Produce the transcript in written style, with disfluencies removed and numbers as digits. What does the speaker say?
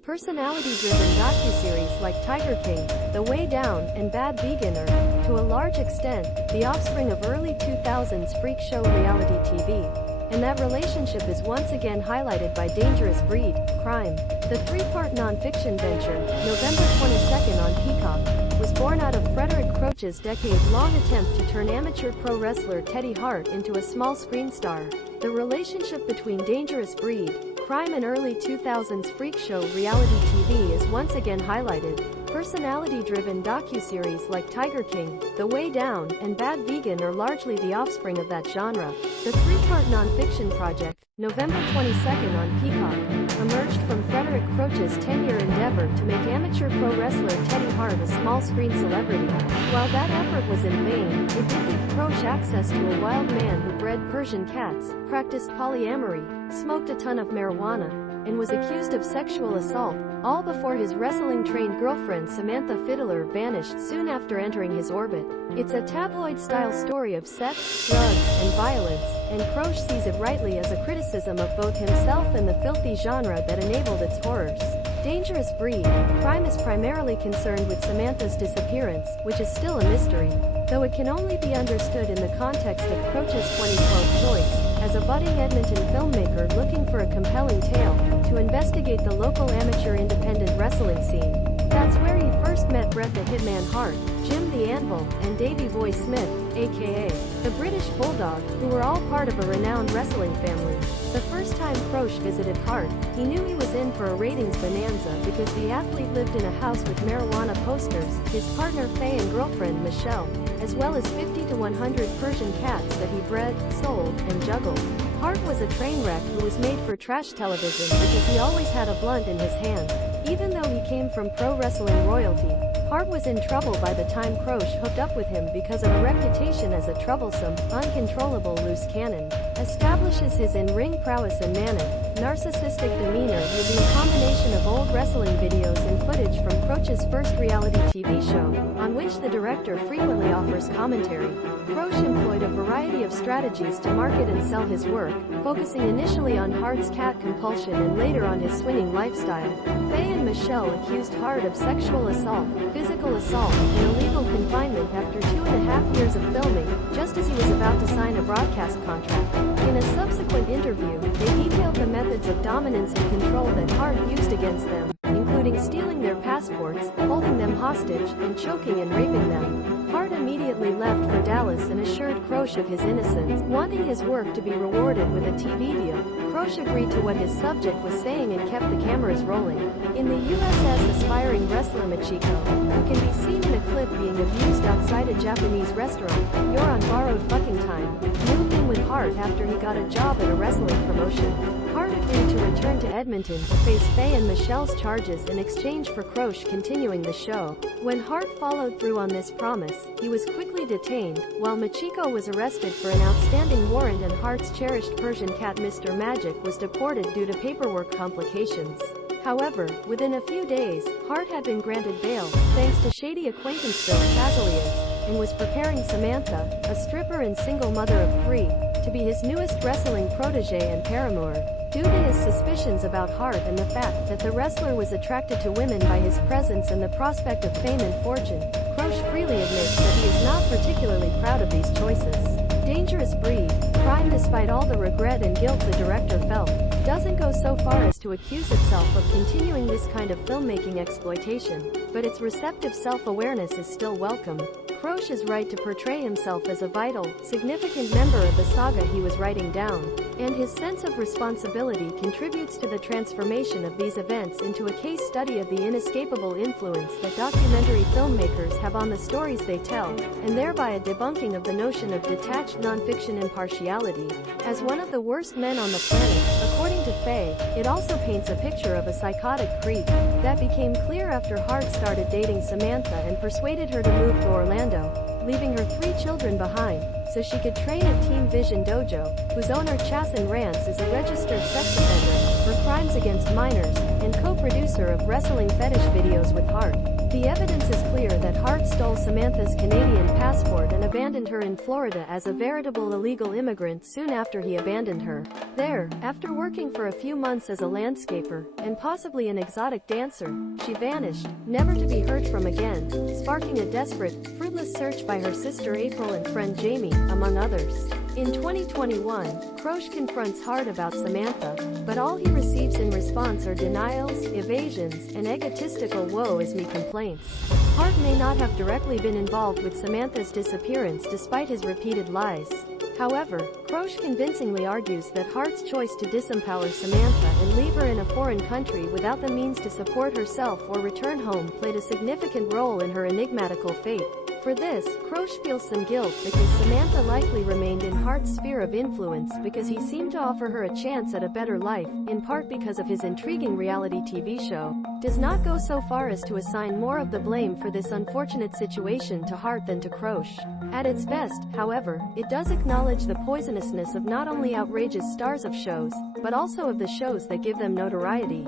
Personality-driven docuseries like Tiger King, The Way Down, and Bad Vegan are, to a large extent, the offspring of early 2000s freak show reality TV. And that relationship is once again highlighted by Dangerous Breed, Crime. The three-part non-fiction venture, November 22nd on Peacock, was born out of Frederick Croce's decade-long attempt to turn amateur pro wrestler Teddy Hart into a small-screen star. The relationship between Dangerous Breed, Crime and early 2000s freak show reality TV is once again highlighted. Personality-driven docuseries like Tiger King, The Way Down, and Bad Vegan are largely the offspring of that genre. The three-part non-fiction project, November 22nd on Peacock, emerged from Frederick Croce's 10-year endeavor to make amateur pro wrestler Teddy Hart a small-screen celebrity. While that effort was in vain, it did give Croce access to a wild man who bred Persian cats, practiced polyamory, smoked a ton of marijuana, and was accused of sexual assault, all before his wrestling-trained girlfriend Samantha Fiddler vanished soon after entering his orbit. It's a tabloid-style story of sex, drugs, and violence, and Croce sees it rightly as a criticism of both himself and the filthy genre that enabled its horrors. Dangerous Breed, Crime is primarily concerned with Samantha's disappearance, which is still a mystery, though it can only be understood in the context of Croce's 2012 choice, as a budding Edmonton filmmaker looking for a compelling tale, to investigate the local amateur independent wrestling scene. That's where he first met Bret the Hitman Hart, Jim the Anvil, and Davey Boy Smith, aka the British Bulldog, who were all part of a renowned wrestling family. The first time Croce visited Hart, he knew he was in for a ratings bonanza because the athlete lived in a house with marijuana posters, his partner Faye and girlfriend Michelle, as well as 50 to 100 Persian cats that he bred, sold, and juggled. Hart was a train wreck who was made for trash television because he always had a blunt in his hand. Even though he came from pro wrestling royalty, Hart was in trouble by the time Croce hooked up with him because of a reputation as a troublesome, uncontrollable loose cannon. Establishes his in-ring prowess and manic, narcissistic demeanor using a combination of old wrestling videos and footage from Croce's first reality TV show, on which the director frequently offers commentary. Croce employed a variety of strategies to market and sell his work, focusing initially on Hart's cat compulsion and later on his swinging lifestyle. Faye and Michelle accused Hart of sexual assault, physical assault, and illegal confinement after 2.5 years of filming, just as he was about to sign a broadcast contract. In a subsequent interview, they detailed the methods of dominance and control that Hart used against them, including stealing their passports, holding them hostage, and choking and raping them. Hart immediately left for Dallas and assured Croce of his innocence, wanting his work to be rewarded with a TV deal. Croce agreed to what his subject was saying and kept the cameras rolling. In the USS aspiring wrestler Machiko, who can be seen in a clip being abused outside a Japanese restaurant, You're on Borrowed Fucking Time, moved in with Hart after he got a job at a wrestling promotion. Hart agreed to return to Edmonton to face Faye and Michelle's charges in exchange for Croce continuing the show. When Hart followed through on this promise, he was quickly detained, while Machiko was arrested for an outstanding warrant and Hart's cherished Persian cat Mr. Magic was deported due to paperwork complications. However, within a few days, Hart had been granted bail, thanks to shady acquaintance Bill Fazilius, and was preparing Samantha, a stripper and single mother of 3, to be his newest wrestling protege and paramour. Due to his suspicions about Hart and the fact that the wrestler was attracted to women by his presence and the prospect of fame and fortune, Croce freely admits that he is not particularly proud of these choices. Dangerous Breed, Crime, despite all the regret and guilt the director felt, doesn't go so far as to accuse itself of continuing this kind of filmmaking exploitation, but its receptive self-awareness is still welcome. Croce's right to portray himself as a vital, significant member of the saga he was writing down, and his sense of responsibility contributes to the transformation of these events into a case study of the inescapable influence that documentary filmmakers have on the stories they tell, and thereby a debunking of the notion of detached non-fiction impartiality. As one of the worst men on the planet, according to Faye, it also paints a picture of a psychotic creep. That became clear after Hart started dating Samantha and persuaded her to move to Orlando, leaving her 3 children behind, so she could train at Team Vision Dojo, whose owner Chasen Rance is a registered sex offender for crimes against minors, and co-producer of wrestling fetish videos with Hart. The evidence is clear that Hart stole Samantha's Canadian passport and abandoned her in Florida as a veritable illegal immigrant soon after he abandoned her. There, after working for a few months as a landscaper, and possibly an exotic dancer, she vanished, never to be heard from again, sparking a desperate, fruitless search by her sister April and friend Jamie, among others. In 2021, Koenig confronts Hart about Samantha, but all he receives in response are denials, evasions, and egotistical woe-is-me complaints. Hart may not have directly been involved with Samantha's disappearance despite his repeated lies. However, Koenig convincingly argues that Hart's choice to disempower Samantha and leave her in a foreign country without the means to support herself or return home played a significant role in her enigmatical fate. For this, Koenig feels some guilt because Samantha likely remained in Hart's sphere of influence because he seemed to offer her a chance at a better life, in part because of his intriguing reality TV show. Does not go so far as to assign more of the blame for this unfortunate situation to Hart than to Koenig. At its best, however, it does acknowledge the poisonousness of not only outrageous stars of shows, but also of the shows that give them notoriety.